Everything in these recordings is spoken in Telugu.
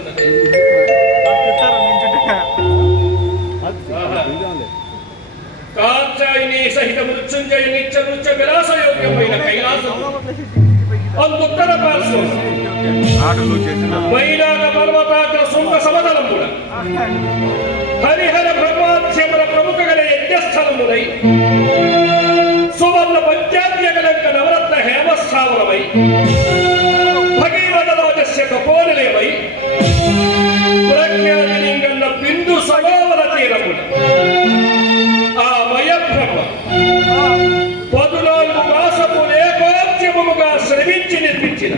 కనబడుతున్నది. కాచాయిని సహిత మృత్యుంజయ నిత్య నృత్య విలాసయోగ్యమైన కైలాసం అందుత్తర పార్శ్వం వైరాగ పర్వతాగ్ర శృంగ సమతలముల హరిహర బ్రహ్మాధ్యముల ప్రముఖ గల యజ్ఞస్థలములై సువర్ణ పంచాద్యగలంక నవరత్న హేమస్థావరమై భగీరథ రాజస్య కపోలలేమై ప్రజ్ఞానిలింగన్న బిందు సరోవర తీరముల ఆ మయబ్రహ్మ 14 మాసము ఏకోద్యముగా శ్రమించి నిర్మించిన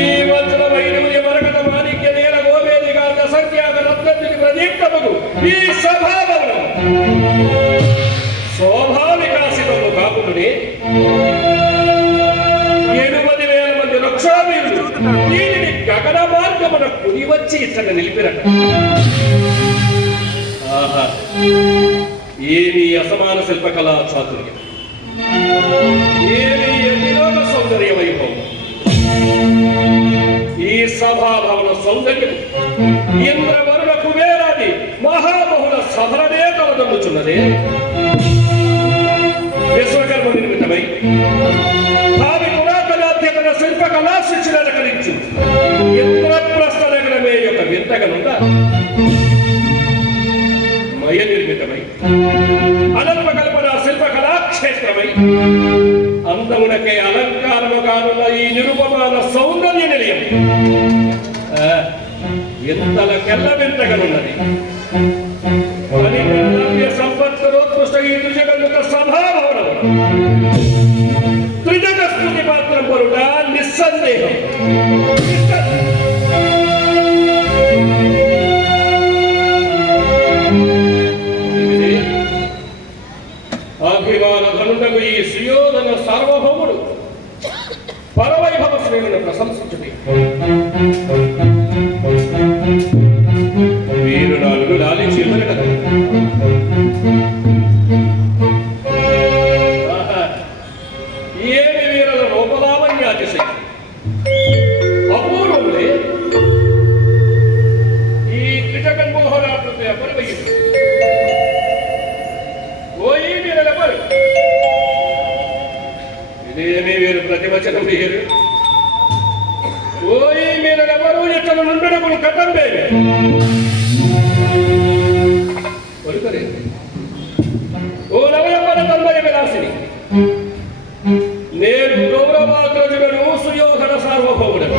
ఈ వజ్ర వైడూర్య మరకత మాణిక్య నీల గోమేదిగా సంఖ్యాక రత్నద్యుతి ప్రదీప్తముగు ఈ సభాభవనం శోభావికాసితము కాకునే 70,000 మంది వృక్షాభివృద్ధి దీనిని గగన మార్గమున కుని వచ్చి ఇచ్చట నిలిపిరట. ఆహా, ఏమి అసమాన శిల్పకళా చాతుర్యం, ఏమి అతిలోక సౌందర్య వైభవం. ఈ సభాభవన సౌందర్యం ఇంద్రవరుణ కుబేరాది మహాబహుల సభలనే తలదొల్లుచున్నదే. విశ్వకర్మ నిర్మితమై భావి పురాతనాధ్యతన శిల్పకళా శిక్షణ కలిగించు ఇంద్రప్రస్థ నగరమే యొక్క వింతగనుందా. మయ నిర్మితమై అనంతకల్పన శిల్పకళాక్షేత్రమై అందమునకై అలంకారముగానున్న ఈ నిరుపమాన సౌందర్య నిలయం ఎంతల కెల్ల వింతగనున్నది. సంపత్తురోత్కృష్ట ఈ త్రిజగన్నుక సభాభవనం త్రిజగ స్తుతి పాత్రం పరుట నిస్సందేహం. అభిమాన ధనుండకు ఈ సుయోధన సార్వభౌముడు పరవైభవ శ్రేణులను ప్రశంసించుడి. వీరు నాలుగు లాలించి కదా. ఏమి వీరుల రూపలావణ్యాతిశయం అపూర్వములే. ఈ త్రిజగన్మోహనాకృతి అపరిమయుడు ఓయి వీరులెవరు? ఇదేమి వీరు ప్రతివచనం వీరు. ఓయి వీరులెవరు ఇతను నుండునకు కట్టంబేవి ఓ నవయపన తన్మయ విలాసిని, నేను గౌరవాగ్రజుడను సుయోధన సార్వభౌముడను.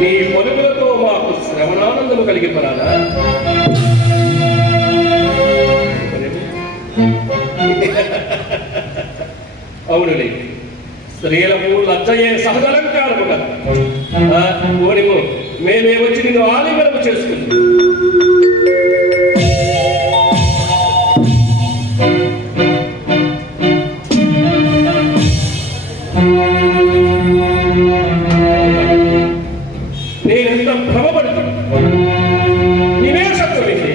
నీ పలుకులతో మాకు శ్రవణానందము కలిగి పరాదా. అవునులే, స్త్రీలకు లజ్జయే సహజలంకారము కదా. ఓనిమో మేమే వచ్చి నిన్ను ఆలింగనము చేసుకుంది. నేనెంత భ్రమపడుతున్నా నివేశత్వమిది.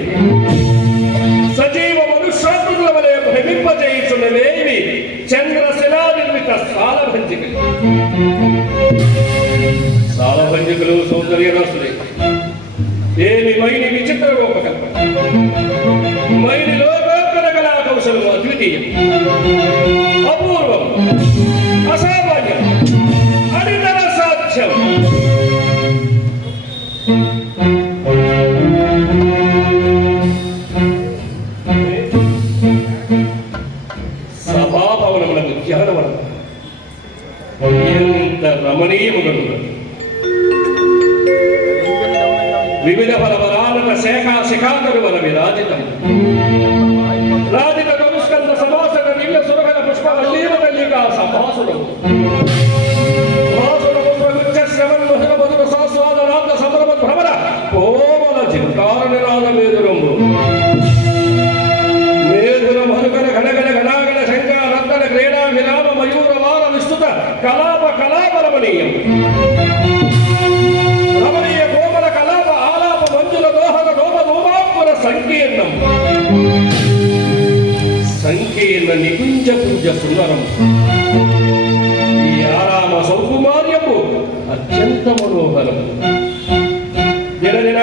సజీవ మనుష్యాకృతుల వలె భ్రమింపజేయుచున్నవేవి చంద్రశిలా నిర్మిత సాలభంజికలు. సాలభంజికలు సౌందర్య రాసులే. ఏమి మైని విచిత్ర రూపకల్పన. మైని లోకోత్తర కళా కౌశలము అద్వితీయం, అపూర్వం, అసామాన్యం, అనితర సాధ్యం. సభాభవనములకు ధ్యానవనం ఎంత రమణీయముగనున్నది. వివిధ బలవరాలక శాఖా శిఖాంతరు వల విరాజితం. రాజిత కరుస్కంద సమాసక దివ్య సురగల పుష్ప వల్లీవ తల్లికా సంభాసురము. భాసురము ప్రగుచ్చ శ్రవణ్ మధుర మధుర సాస్వాదనాంద సంభ్రమ భ్రమర కోమల జింకార నిరాధ మేధురము. మేధుర మధుకర ఘనగణ ఘనాగణ శంకర రత్న క్రీడా విరామ మయూర వార విస్తృత కలాప కళాపరమణీయం. రమణీయ కోమల కలాప ఆలాప మంజుల దోహక దోమ దోమాపుర సంకీర్ణం. సంకీర్ణ నికుంజ పుంజ సుందరం. ఈ ఆరామ సౌకుమార్యము అత్యంత మనోహరం.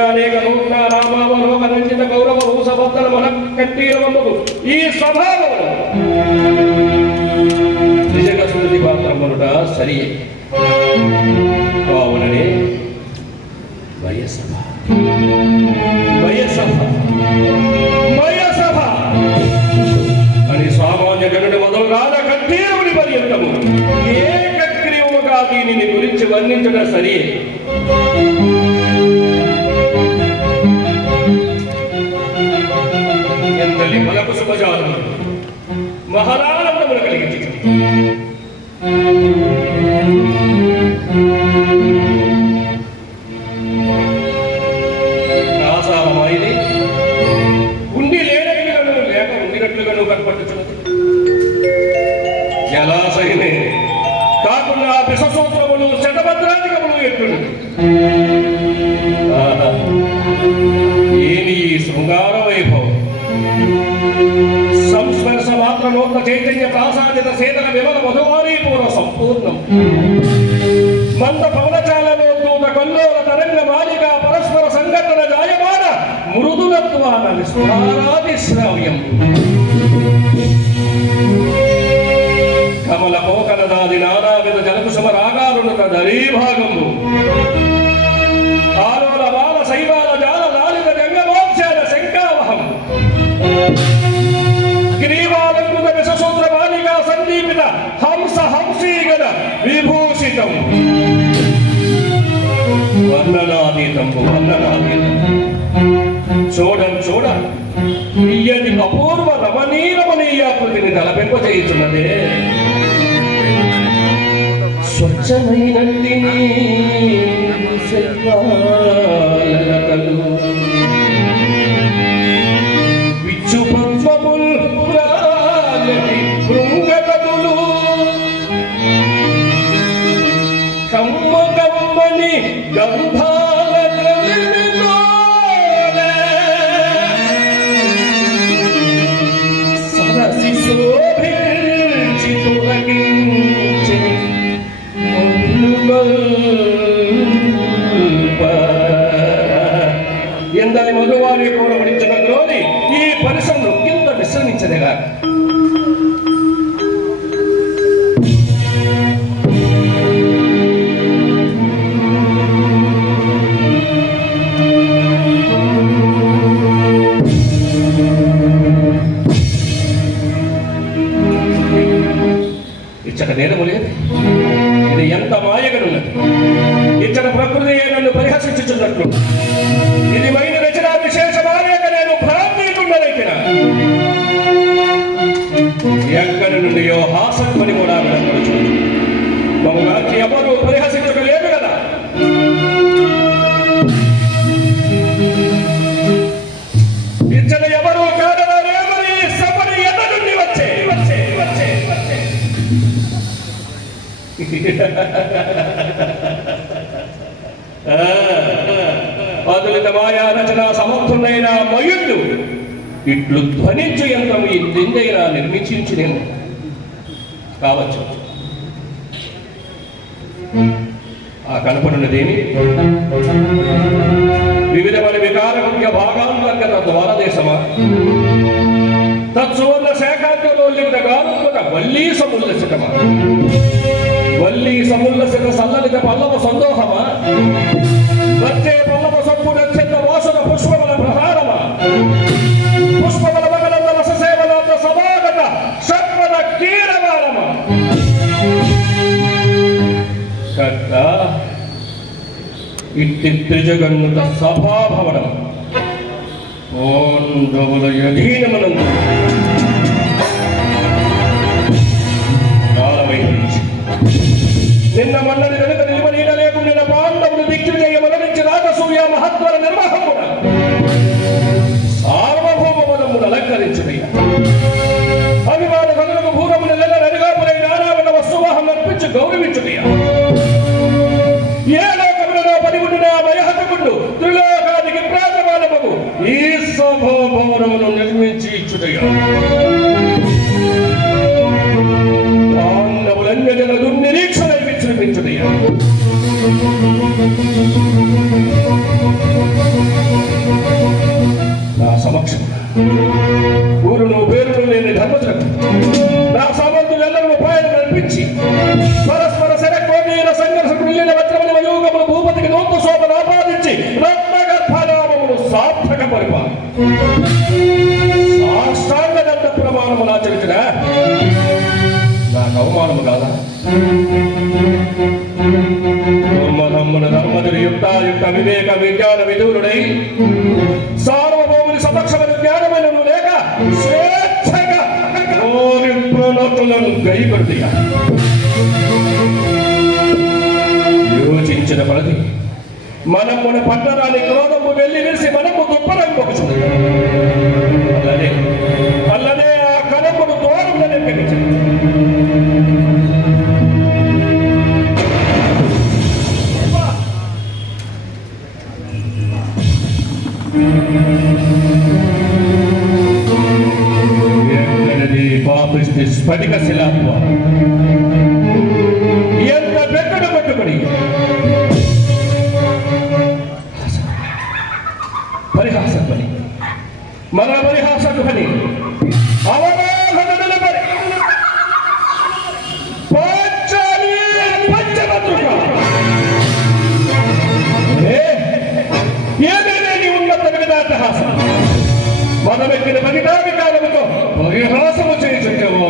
అనేక నూతన రామావలోక రంజిత గౌరవ భూసభత్తల మన కంఠీరవమ్మకు ఈ స్వభావం నిజంగా స్మృతి పాత్రం వనుట సరి కావుననే వయసభ అని సామాన్య గణుడు మొదలుగాన కంఠీరవుని పర్యంతము ఏకగ్రీవముగా దీనిని గురించి వర్ణించడం సరియే. ఎంతలి మనకు శుభజాలం మహదానందములు కలిగించింది. రాసామాయిది ఉండి లేనట్లుగాను లేక ఉండినట్లుగాను కనపడుతున్నది. జలాశయమే కాకుండా విషసూత్రములు శతభద్రాధికములు ఎట్లున్నది. ఏమి ఈ శృంగార వైభవం! సంస్పర్శ మాత్రమోక్త చైతన్య ప్రాసాదిత శీతల విమల మధువారీపూర్వ సంపూర్ణం మంద పవనచాలలో దూత కల్లోల తరంగ మాలిక పరస్పర సంఘటన జాయమాన మృదులత్వాన విస్తారాది శ్రావ్యం కమల పోకలదాది నానావిధ జలకుసుమ రాగారుణ దరీభాగము ఆలోల బాల శైవాల జాల లాలిత జంగమాంశాల శంకావహం గ్రీవాలంకృత విషసూత్ర బాలికా సందీపిత హంస హంసీగణ విభూషితం వర్ణనాతీతం చూడ ఇయ్యది అపూర్వ రమణీయమనీయాకృతిని తలపెంపచేయుచున్నదే. స్వచ్ఛమైనది విచ్చు పంచముల్ భృంగకతులు కమ్మ కమ్మని గంధాల సరసి శోభించి తొలగించే ఎందని మధువారి కూడబడించిన గ్రోని ఈ పరిశ్రమను కింద విశ్రమించదేగా. ఇచ్చట నేరము లేదు. ఇది ఎంత మాయగనున్నది! ఇచ్చట ప్రకృతి నన్ను పరిహసించుచున్నట్లు ఇది మైన రచన విశేషమానేక నేను భ్రాంతికుండలైన ఎక్కడి నుండియో హాసత్వని కూడా వినపడుచు మమ్మల్ని ఎవరు పరిహసించలేదు కదా. ఇచ్చట ఎవరు కాదరేమని సభని ఎద నుండి వచ్చే అతులిత మాయా రచన సమర్థుడైన మయుడు ఇట్లు ధ్వనించు యంత్రము ఇందైనా నిర్మించునేమో కావచ్చు. ఆ కనపడినదేమి వివిధమైన వికారముఖ్య భాగాంతర్గత ద్వారదేశమా తత్సువర్ణ శాఖాంతలోలిత గానుక వల్లీ సముల్లసితమా వల్లీ సముల్లసిత సల్లలిత పల్లవ సందోహమా వచ్చే పల్లవ సొప్పున చిన్న వాసుల పుష్పముల ప్రహారమా పుష్పముల మగలంద రససేవలంత సమాగత షట్పద కీరవారమా కట్ట ఇట్టి త్రిజగన్నుత సభాభవనం ఓండవుల యధీనమనందు నిన్న మన్నని వెనుక నిలువనీడ లేకుండా పాండవులు దిగ్విజయ మరణించి రాజసూయ మహత్వర నిర్వాహమున సార్వభౌమమును అలంకరించుదయ్యా. అభిమాన గనులకు భూరమున నెల నడిగాపురై నారాయణ వస్తువాహం అర్పించి గౌరవించుదయ్యా. ఏ లోకములలో పడి ఉండిన భయహతకుండు త్రిలోకానికి ప్రాజమానము ఈ సభాభవనమును నిర్మించి ఇచ్చుదయ్యా. పాండవులన్యజన దుర్నిరీక్షణ విశ్రమించుదయ్యా. సాష్టాంగ దండ ప్రమాణములు ఆచరించిన నాకు అవమానము కాదా? ధర్మధమ్ముల ధర్మదులు యుక్తాయుక్త వివేక విజ్ఞాన విధులుడై సార్వభౌముని సమక్షమైన జ్ఞానమైన లేక స్వేచ్ఛగా నోట్లను గైపడిగా యోచించిన పలది మనమున పట్టణాన్ని క్రోధము వెళ్ళి విరిసి మనము దుప్పరంపొచ్చుంది. అల్లనే ఆ కనమును దూరంలోనే పెంచింది. పాపిష్టి స్ఫటిక శిలాత్వ ఎంత పెట్టుడు పట్టుబడి పరిహాస పని మన పరిహాసకు పని అవగాహన నిలబడి పంచభద్రుక ఏదేని ఉన్నత విధాటహాసం మనమెక్కిన పరిణామి కాలముతో పరిహాసము చేయించము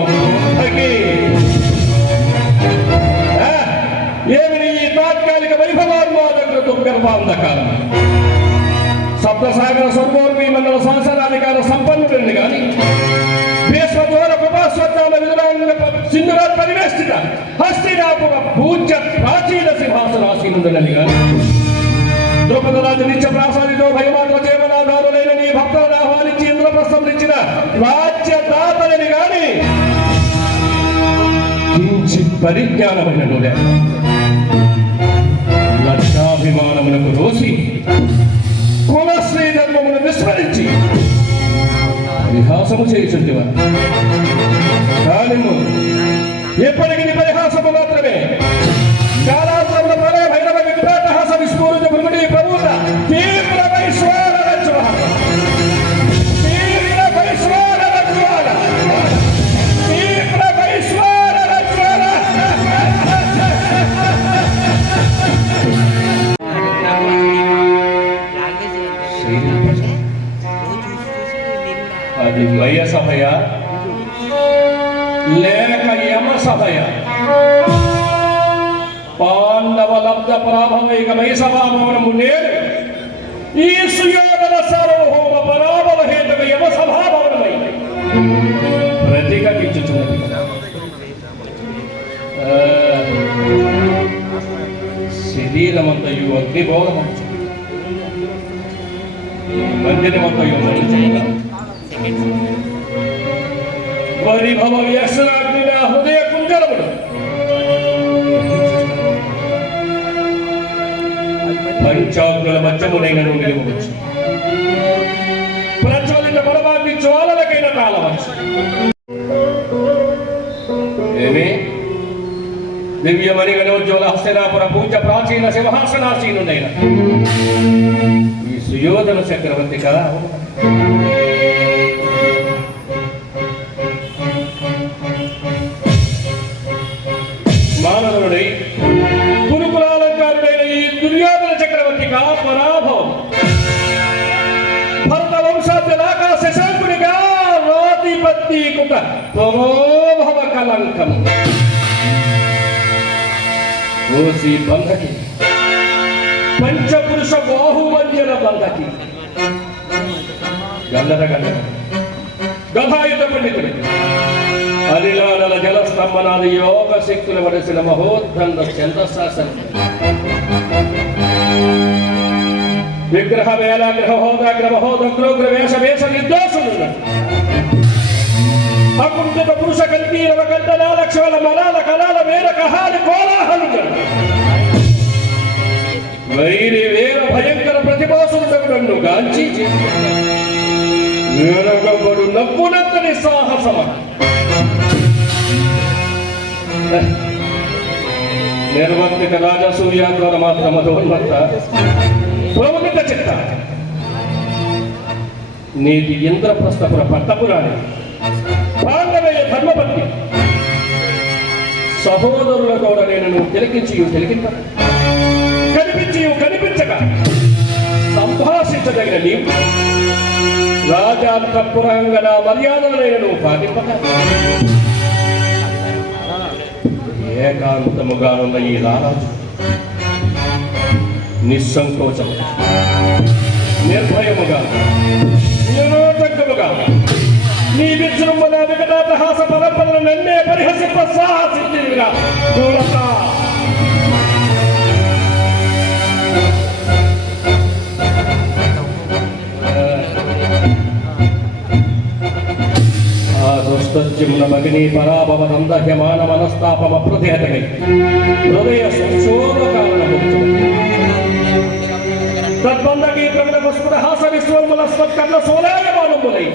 ఏమిని ఈ తాత్కాలిక వైభవాన్మాదకుల దుర్గర్భాంధ కాలం సప్తసాగర స్వర్గోర్మి మండల సంవత్సరాధికార సంపన్నుడిని కానీ భీష్మదోర కృపాస్వత్నామ విదురాంగ సింధురా పరివేష్టిత హస్తినాపుర పూజ్య ప్రాచీన సింహాసనాసీనుడని కానీ ద్రౌపదరాజు నిత్య ప్రాసాదితో భయమాత్ర జీవనాధారులైన నీ భక్తులను ఆహ్వానించి ఇంద్రప్రస్థం ఇచ్చిన రాజ్యదాతలని గాని కించిత్ పరిజ్ఞానమైన నుడే లక్షాభిమానములకు రోసి కులశ్రీ ధర్మమును విస్మరించి పరిహాసము చేయుచుంటివా? కానీ ఎప్పటికీ పరిహాసము మాత్రమే. కాలాంతరమున ప్రళయ భైరవ విఘ్నాటహాస విస్ఫూరిత భృగుడి ప్రబూత తీవ్ర వైశ్వాన రజ్వాల తీవ్ర వైశ్వాన రజ్వాల తీవ్ర వైశ్వాన రజ్వాల అది మయ సభయ లేక యమ సభయ? పాండవ లబ్ధ పరాభవైక మయ సభాభవనము నేడు ఈ సుయోధన సార్వభౌమ పరాభవ హేతుక యమ సభాభవనమై ప్రతిఘటించుచున్నది. శరీరమంతయు అగ్నిబోధమచ్చు మందిరమంతయు పరిభవ వ్యసనాగ్ని నా హృదయ కుంజరముడు పంచాగ్నుల మధ్యమునైన నిలవచ్చు. ప్రజ్వలిత పరమాగ్ని జ్వాలలకైన కాలవచ్చు. ఏమి దివ్యమణి గణోజ్వల హస్తినాపుర పూజ్య ప్రాచీన సింహాసనాసీనుడైన ఈ సుయోధన చక్రవర్తి కదా మానవుడై గురుకులాలంకారుడైన ఈ దుర్యోధన చక్రవర్తిగా పరాభవం. భరత వంశాద్యలాక శశాంకునిగా రాతిపత్తికుట పరోభవ కలంకం కోసి బంధకి పంచపురుష బాహువంజన బంధకి గల్లర గల్లర గధాయుధ పండితుడి అనిలానల జలస్తంభనాది యోగ శక్తుల వలసిన మహోద్దండ చంద్రశాసన విగ్రహ వేళ గ్రహోదాగ్ర మహోదగ్రోగ్ర వేష వేష నిర్దోషులు అకుంఠిత పురుష కంఠీరవ కంఠనా లక్ష్మణ మలాల కళాల వేర కహాలి కోలాహలు వైరి వేర భయంకర ప్రతిభాసుడు గాంచి వేరొకడు నవ్వునంతని సాహసమ నిర్వర్తిత రాజసూర్యాద్వర మాత్ర మధోన్మత్త ప్రముఖ చిత్త నీతి ఇంద్రప్రస్థపుర పట్టపురాణి పాండవయ్య ధర్మపత్ని సహోదరుల కూడా నేను నువ్వు తిలకించి తిలకింప కనిపించి కనిపించక సంభాషించదగిన నీవు రాజాంతఃపురాంగణ మర్యాదలైన నువ్వు పాటింపక ఏకాంతముగానున్న ఈ రారాజు నిస్సంకోచము నిర్భయముగా నిరోధకముగా నీ విజృంభణ వికటాటహాస పరంపరను నన్నే పరిహసింప సాహసించిగా దూరత ఆ దుష్టజ్యుమ్న భగినీ పరాభవనందహ్యమాన మనస్తాపమ ప్రతిహతమై హృదయ సంక్షోభకారణము తద్బంధకీ ప్రమిద పుష్పద హాస విశ్వముల స్వత్కర్ణ సోలాయమానములై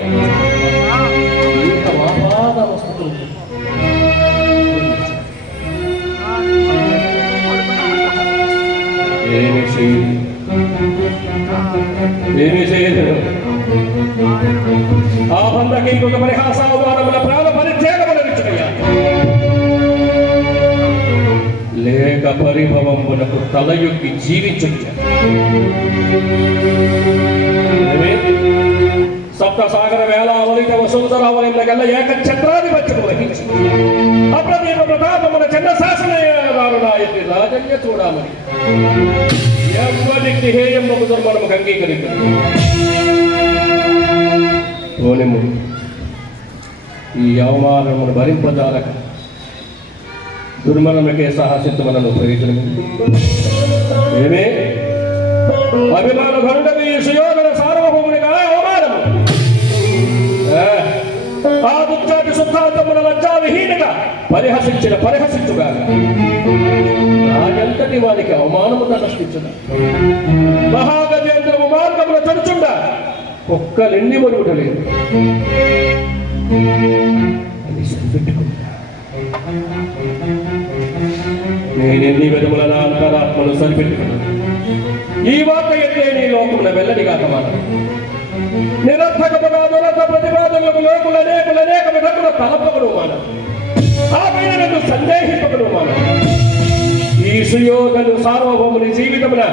ఏమి చేయదు ఆ బంధకీ కృత పరిహాసావమానముల ప్రాణ పరిత్యాగములనిచ్చునయ్యా లేక పరిభవమునకు తలయొక్కి జీవించుట సప్తసాగర వేళావలిత వసుంధరావలిందగల్ల ఏకఛత్రాధిపత్యము వహించి అప్రదీప ప్రతాపమున చిన్న శాసనదారునాయకి రాజన్య చూడాలని ఎవరికి హేయమ్మకు దుర్మనముకు అంగీకరించు ఓనిము ఈ అవమానమును భరింపజాలక దుర్మనముకే సాహసిత్వమనను ప్రయోజనము ఏమే అభిమాన భండవి సుయోగన సార్వభౌమునిగా అవమానము ఆ దుఃఖాటి సుఖాంతమున లజ్జా విహీనగా పరిహసించుగా నాగంతటి వారికి అవమానము తటస్థించుట మహాగజేంద్రము మార్గమున చడుచుండ ఒక్కలెన్ని మరుగుటలేదు అది సరిపెట్టుకుంటా నేనెన్ని విధముల నా అంతరాత్మను సరిపెట్టుకున్నాను ఈ వార్త ఎట్లే నీ లోకమున వెల్లడిగా కమానం నిరర్థకముగా దురర్థ ప్రతిపాదనలకు లోకులనేక విధముల తలపకడు మానం ఆ పైన నన్ను సందేహింపకడు మానం ఈ సుయోగను సార్వభౌముని జీవితమున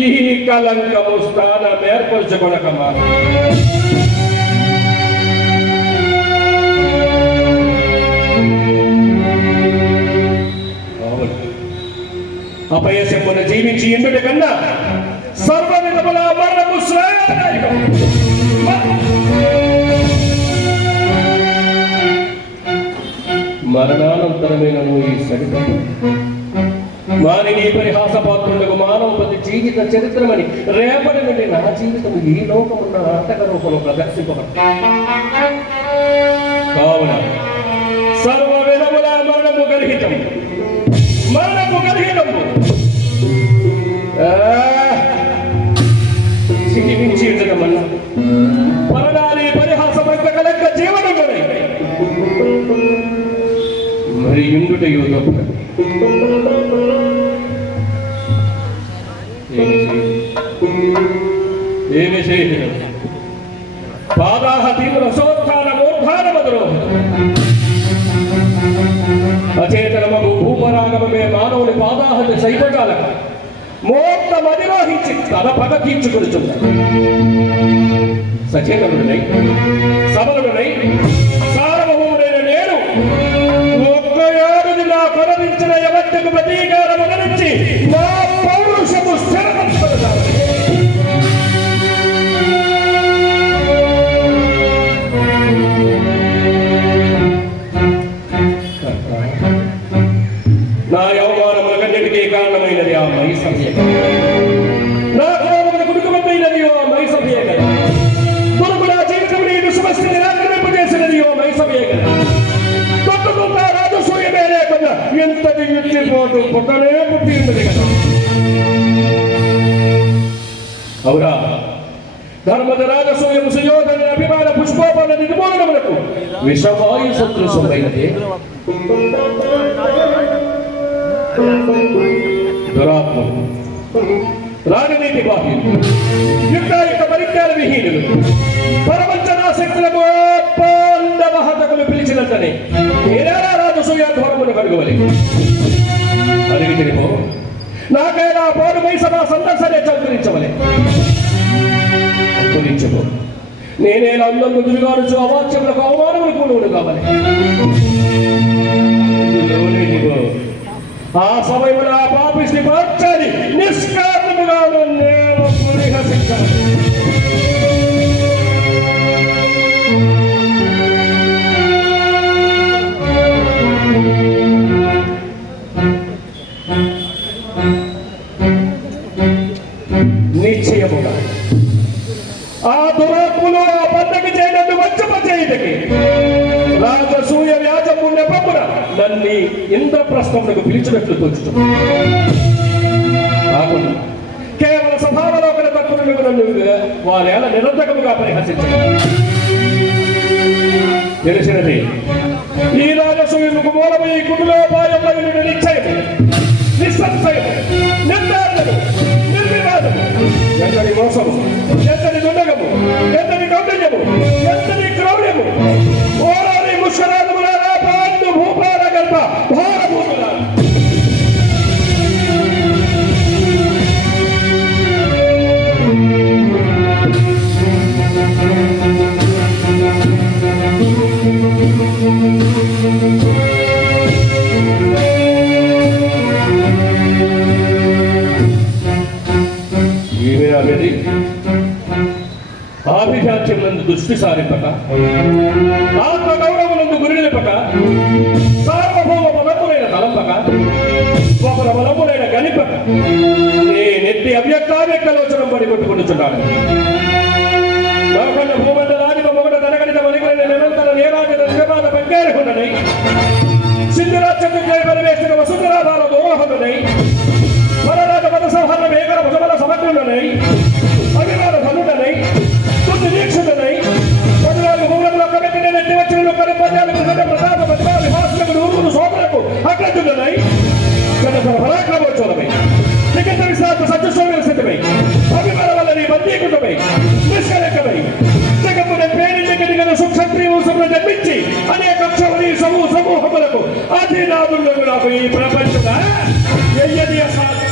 ఈ కలంకము స్థానం ఏర్పరచుకొనక మానం అపయశమున జీవించి ఎండుట కన్నా సర్వ విధముల మరణము శ్రేయదాయకం మరణానంతరమైన ఈ సరితం మానిని పరిహాస పాత్రులకు మానవపతి జీవిత చరిత్రమని రేపటి నుండి నా జీవితం ఈ లోకమున్న నాటక రూపంలో ప్రదర్శింపబడి కావున సర్వ విధముల మరణము గర్హితం జీవించి ఉండటమన్నా మరణాన్ని పరిహాస లెక్క జీవనం మరి ఇండుటయో ఏమి చేయదు పాదాహ తీవ్ర సోత్థాన మూర్ధాన మధురోహ అచేతనమగు భూపరాగమే మానవుని పాదాహత శైవజాలక మోక్తం అధిరోహించి తన పగ తీర్చుకొనిచున్నాడు సచేతనుడనై సబలుడనై సార్వభౌముడైన నేను ఒక్క ఏడుది నా కొరవించిన యవత్యకు ప్రతీకారము గణించి నా పౌరుషము స్థిరపరచాలి నా యవమానములకన్నిటికీ కారణమైనది ఆ మైసభ్య నా కారణముల కుటుంబమైనది ఆ మైసభ్య కదా గురుకుల జీవితం నీకు సమస్యని ఆక్రమింపజేసినది ఓ మైసభ్య కదా తొట్టుకుంట రాజసూయమే లేకుండా ఎంతది ఎత్తిపోటు పుట్టనే పుట్టి ఉన్నది కదా అవురా ధర్మద రాజసూయము సుయోధన అభిమాన పుష్పోపన నిర్మూలనములకు విషవాయు సదృశమైనదే దురాత్మలు రాజనీతి బాహ్యులు యుక్తాయుక్త పరిజ్ఞాన విహీనులు పరవంచనాశక్తులకు పాండవహతకులు పిలిచినంతనే ఏనారా రాజసూయాధ్వరమును కలుగవలి అడిగి తెలిపో నాకైనా పౌరు మైసభ సందర్శనే చంపురించవలే అంకురించబో నేనేలా అందంగా తిరుగాడుచు అవాచ్యములకు అవమానములు కూడుడు కావాలి. ఆ సమయంలో ఆ పాపిష్టి పార్చాలి నిష్కారణముగా నేను పరిహసించాను. నిశ్చయముగా ఆ దురాత్ములు ఆ పండగ చేయనట్టు వచ్చపచేయుటకి రాజసూయ వ్యాజము నెపమున నన్ను ఇంద్రప్రస్థమునకు పిలిచినట్లు తోచుతుంది. కాకుండా కేవల సభావలోకన తక్కువ నన్ను వారి ఎలా నిరంతకముగా పరిహసించారు. తెలిసినది ఈ రాజసూయముకు మూలమై కుటుంబోపాయంలో నిశ్చయం నిస్సంశయం నిర్ధారణము నిర్వివాదము ఎంతటి మోసము ఎంతటి దుండగము ఎంతటి కౌటల్యము ఎంతటి క్రౌర్యము ఓరాని ముష్కరాధములారా పాండు భూపాల గర్భ భారభూముల ఆభిజాత్యమునందు దృష్టి సారింపక ఆత్మగౌరవమునందు గురి నిలపక సార్వభౌమ బలములైన తలంపక ఒకల బలములైన గనిపక నేనెత్తి అవ్యక్తావ్యక్తలోచనం పడి కొట్టుకుంటున్నాను. నాకన్న భూమండలానికి మొగట తనగడిత వలిగిన నిరంతర నేరాజన నిజమాన బంగారుకున్ననై సింధురాజ్యకు పరివేష్టిన వసుంధరాధార దోహనునై పరరాజ పద సంహరణ వేగర భుజబల సమగ్రుడనై అభిమాన ధనుడనై నిరీక్షితుడై పదునాలుగు భూములలో కమిటీని నెట్టి వచ్చిన పద్యాలకు ప్రతాప ప్రతిభా విభాసులకు నూరుకు సోదరులకు అగ్రజుడనై జనసర పరాక్రమోత్సవమై నిఖిత విశ్రాంత సత్యస్వామి స్థితిపై అభిమాన వల్ల నీ బందీకుంటమై నిష్కలకమై జగత్తున పేరింటికి సుక్షత్రియులు జన్మించి అనేక క్షవరి సమూహములకు అధినాథులకు నాకు ఈ ప్రపంచ ఎయ్యది అసాధ్యం.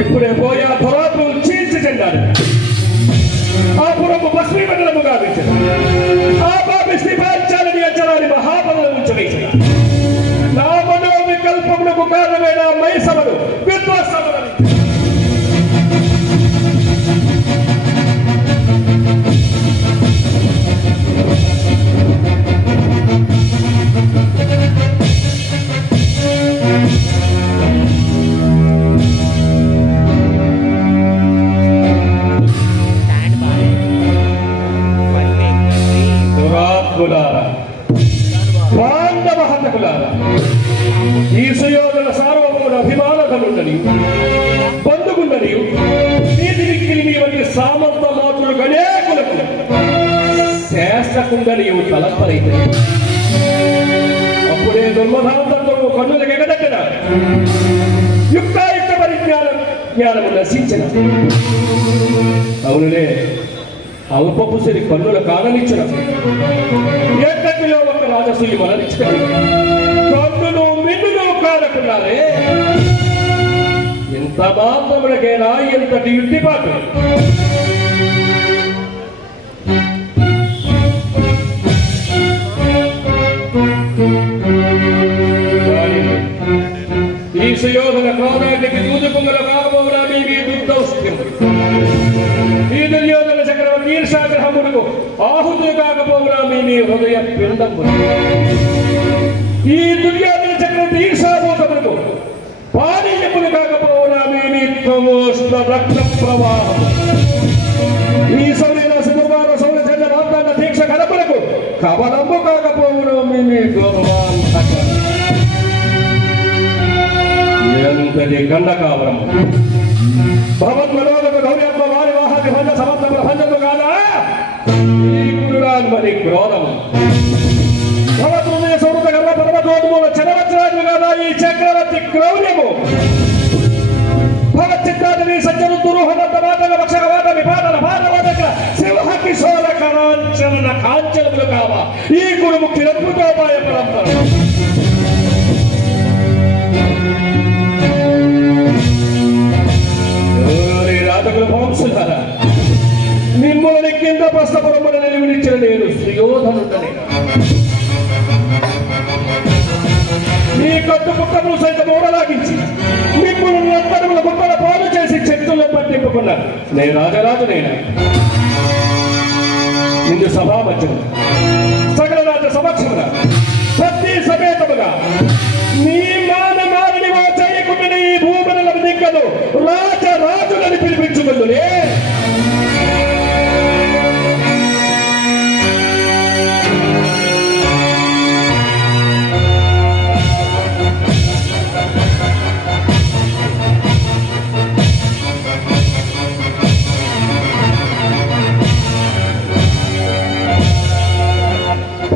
ఇప్పుడే పోయి ఆ ధరాత్మను చీల్చి చెందాడు. ఆ పురము భస్మీమండలము గావించాడు. ఆ పాపిష్టి పాంచాలని అంచనాన్ని మహాబలం ఉంచవేసిన నా మనో వికల్పములకు కారణమైన మైసభను విధ్వంసములను పాండవ హతకులారా ఈ సుయోధన సార్వభౌముల అభిమానకనుండని బంధుగుండని వీధి విక్కిలి మీ వంటి సామంత మాతృలు గణేకులకు శాస్త్రకుండని తలంపరైతే అప్పుడే దుర్మధాంతత్వము కన్నులకు ఎగదట్టిన యుక్తాయుక్త జ్ఞానము నశించిన అవునులే అల్పపుసిరి కన్నుల కాననిచ్చిన ఏకటిలో ఒక రాజసూయి మరణించిన కన్నును మిన్నును కానకున్నారే. ఇంత మాత్రములకేనా ఎంతటి యుద్ధిపాటు. ఈ సుయోధన క్రోధానికి దూదుకుంగల కాకపోవడా మీ దుర్దౌష్ట్యం ఈ దుర్యోధన చక్రవర్తి ఈర్షాగ్రహముడుకు ఆహుతులు కాకపోవడా మీ హృదయ పిండము ఈ దుర్యోధన చక్రవర్తి ఈర్షాభూతములకు పానీయములు కాకపోవడా మీ తమోష్ణ రక్త ప్రవాహం ఈ సౌర్య సుకుమార సౌర జన్మ వాగ్దాన దీక్ష కలపలకు కవలము కాకపోవడా మీ గౌరవాంతక ఎంతటి గండకావరం భగవన్మనోదక గౌర్యాత్మ వారి వాహాది భంజ సమర్థ ప్రపంచము కాదా ఈ గురురాన్ మరి క్రోధము భగవద్హృదయ సౌరత గర్వ పరమతోముల చరవజ్రాజు కాదా ఈ చక్రవర్తి క్రౌర్యము భగచ్చిత్తాది సజ్జను దురుహమంత మాటల భక్షకవాద విపాదన భారవాదక సింహ కిశోర కరాంచన కాంచనములు కావా ఈ గురుముఖి అద్భుతోపాయ పరంపర ఇంద్రప్రస్థపురమున నిలువనిచ్చిన నేను సుయోధనుడనే. మీ కట్టు పుట్టములు సైతం ఊడలాగించి మిమ్మల్ని నత్తరుల ముట్టల పాలు చేసి చెట్టులో పట్టింపుకున్న నే రాజరాజునేనా. నిన్ను సభామధ్యము సకల రాజ సమక్షమున పత్ని సమేతముగా నీ మానమాలని వా చేయకుండా ఈ భూముల దిక్కను రాజరాజులని పిలిపించుకుందులే.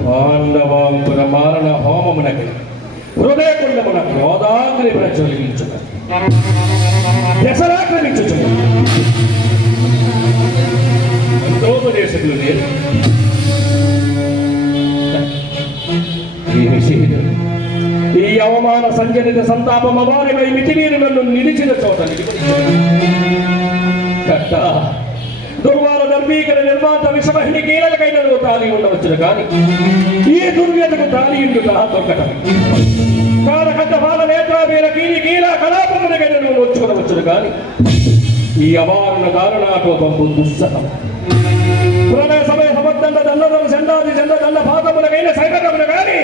పాండవాంకుర మారణ హోమమునకి హృదయకుండమున క్రోధాగ్ని ప్రజ్వలించుట దశరాక్రమించుచు మంత్రోపదేశకులు లేరు. ఈ అవమాన సంజనిత సంతాపం అవారిపై మితిమీరి నన్ను నిలిచిన చోట దుర్వార ధర్మీకర నిర్మాత విషమహిని కీలకైనను తాలి ఉండవచ్చును కానీ ఈ దుర్వ్యతకు తాలి ఇండుట దొరకటం కారకంట బాల నేత్రాభీర కీలి కీల కళాపమునకైనను నోచుకొనవచ్చును కానీ ఈ అవారణ దారుణాకోపము దుస్సహం. ప్రళయ సమయ సమర్థండ దండదం చండాది చండ దండ భాగములకైన సైకటములు కానీ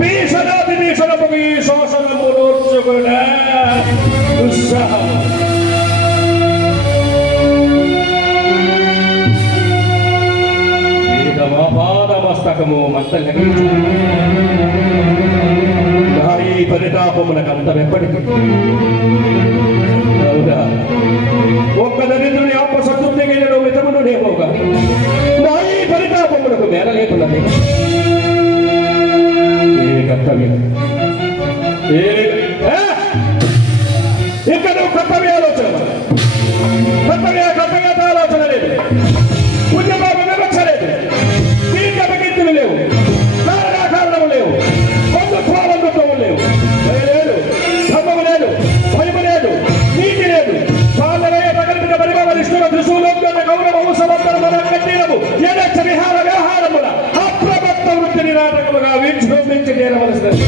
భీషణాది భీషణముకు ఈ శోషణము నోచుకున దుస్సహం. పాదమస్తకము మంతలగించు నారీ పరితాపములకు అంతమెప్పటికీ అవునా. ఒక్క దరిద్రుని ఆపసత్తుగైన మితమును లేపోగా నారీ పరితాపములకు మేర లేకున్నది. ఏ కర్తవ్యం ఇక్కడ నువ్వు కర్తవ్య ఆలోచన కర్తవ్య ఆలోచన లేదు. ఉద్యమాలు వివక్ష లేదు. దీర్ఘపగింతులు లేవు. కారణాకారణము లేవు. బంధుత్వాలందుత్వము లేవు. లేదు. ధర్మము లేదు. భయము లేదు. నీతి లేదు. సాధనయ ప్రకల్పిత పరిభవ నిష్ఠుల త్రిశూలోగ్య గౌరవము సమర్థన మన కట్టినము యథక్ష విహార వ్యవహారముల అప్రమత్త వృత్తి నిరాటకముగా విజృంభించి చేరవలసినది.